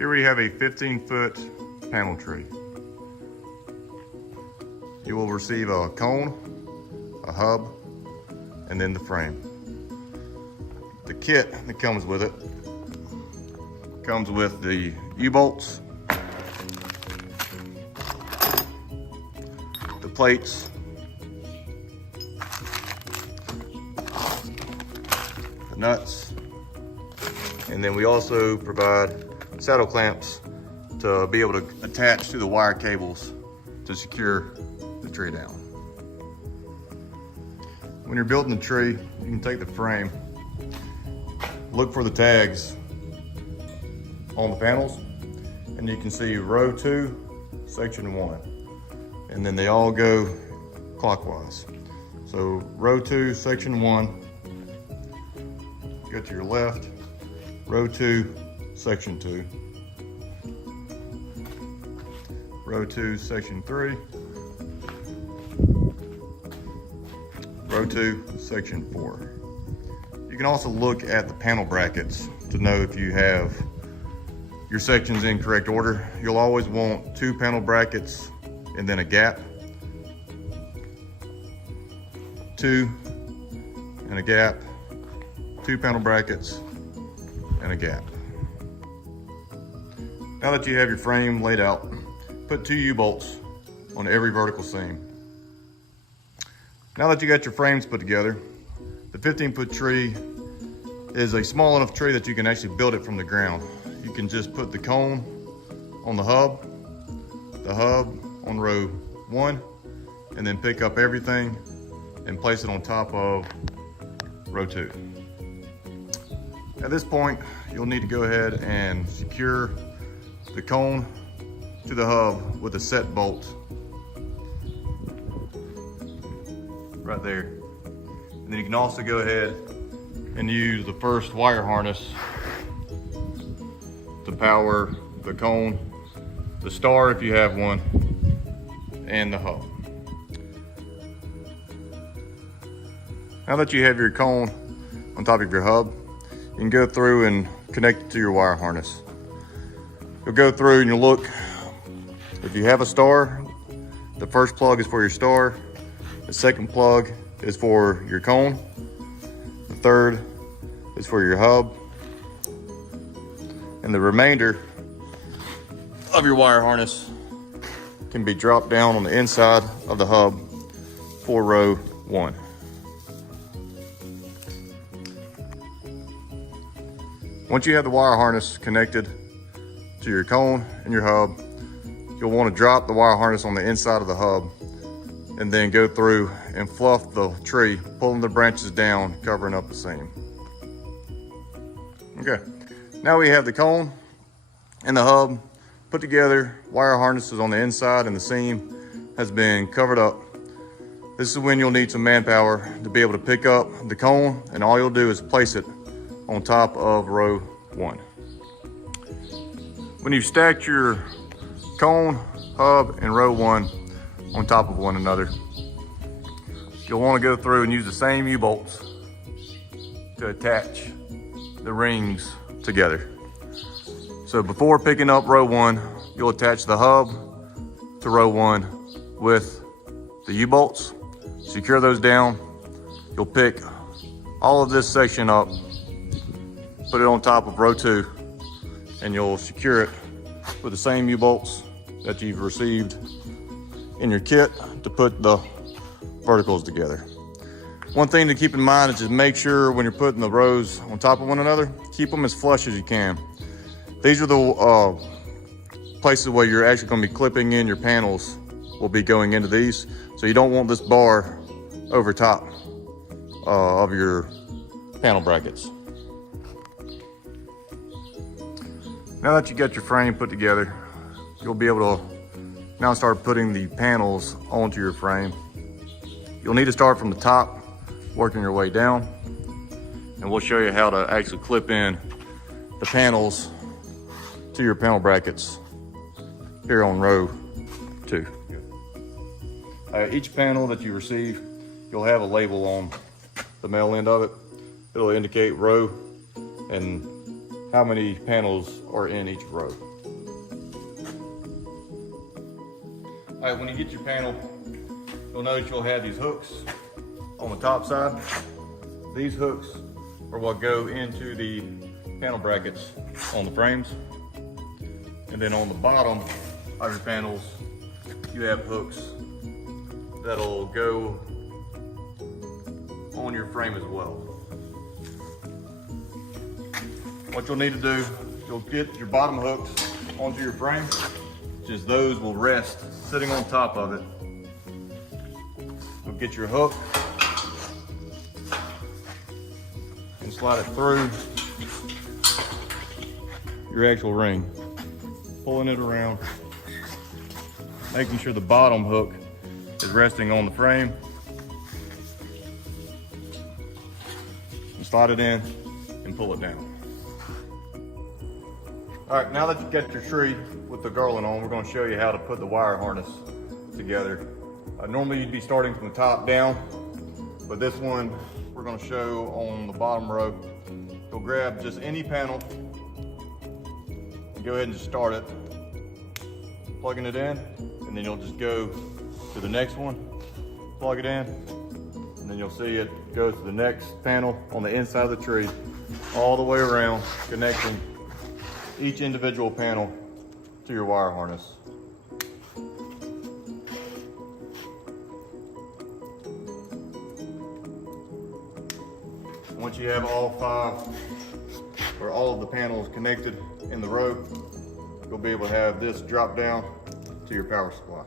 Here we have a 15-foot panel tree. You will receive a cone, a hub, and then the frame. The kit that comes with it comes with the U-bolts, the plates, the nuts, and then we also provide saddle clamps to be able to attach to the wire cables to secure the tree down. When you're building the tree, you can take the frame, look for the tags on the panels, and you can see row 2, section 1, and then they all go clockwise. So row 2, section 1, go to your left, row 2, section 2, row 2, section 3, row 2, section 4. You can also look at the panel brackets to know if you have your sections in correct order. You'll always want 2 panel brackets and then a gap, 2 and a gap, 2 panel brackets and a gap. Now that you have your frame laid out, put 2 U-bolts on every vertical seam. Now that you got your frames put together, the 15-foot tree is a small enough tree that you can actually build it from the ground. You can just put the cone on the hub on row 1, and then pick up everything and place it on top of row 2. At this point, you'll need to go ahead and secure the cone to the hub with a set bolt right there. And then you can also go ahead and use the first wire harness to power the cone, the star if you have one, and the hub. Now that you have your cone on top of your hub, you can go through and connect it to your wire harness. You'll go through and you'll look. If you have a star, the first plug is for your star, the second plug is for your cone, the third is for your hub, and the remainder of your wire harness can be dropped down on the inside of the hub for row 1. Once you have the wire harness connected to your cone and your hub, you'll want to drop the wire harness on the inside of the hub and then go through and fluff the tree, pulling the branches down, covering up the seam. Okay, now we have the cone and the hub put together, wire harnesses on the inside, and the seam has been covered up. This is when you'll need some manpower to be able to pick up the cone, and all you'll do is place it on top of row 1. When you've stacked your cone, hub, and row 1 on top of one another, you'll want to go through and use the same U-bolts to attach the rings together. So before picking up row 1, you'll attach the hub to row 1 with the U-bolts, secure those down. You'll pick all of this section up, put it on top of row 2, and you'll secure it with the same U-bolts that you've received in your kit to put the verticals together. One thing to keep in mind is just make sure when you're putting the rows on top of one another, keep them as flush as you can. These are the places where you're actually going to be clipping in your panels will be going into these. So you don't want this bar over top of your panel brackets. Now that you got your frame put together, you'll be able to now start putting the panels onto your frame. You'll need to start from the top, working your way down, and we'll show you how to actually clip in the panels to your panel brackets here on row 2. Each panel that you receive, you'll have a label on the male end of it. It'll indicate row and how many panels are in each row. All right, when you get your panel, you'll notice you'll have these hooks on the top side. These hooks are what go into the panel brackets on the frames. And then on the bottom of your panels, you have hooks that'll go on your frame as well. What you'll need to do, you'll get your bottom hooks onto your frame, just those will rest sitting on top of it. You'll get your hook and slide it through your actual ring, pulling it around, making sure the bottom hook is resting on the frame. And slide it in and pull it down. All right, now that you got your tree with the garland on, we're going to show you how to put the wire harness together. Normally you'd be starting from the top down, but this one we're going to show on the bottom row. You'll grab just any panel and go ahead and just start it, plugging it in, and then you'll just go to the next one, plug it in, and then you'll see it go to the next panel on the inside of the tree, all the way around, connecting each individual panel to your wire harness. Once you have all 5 or all of the panels connected in the row, you'll be able to have this drop down to your power supply.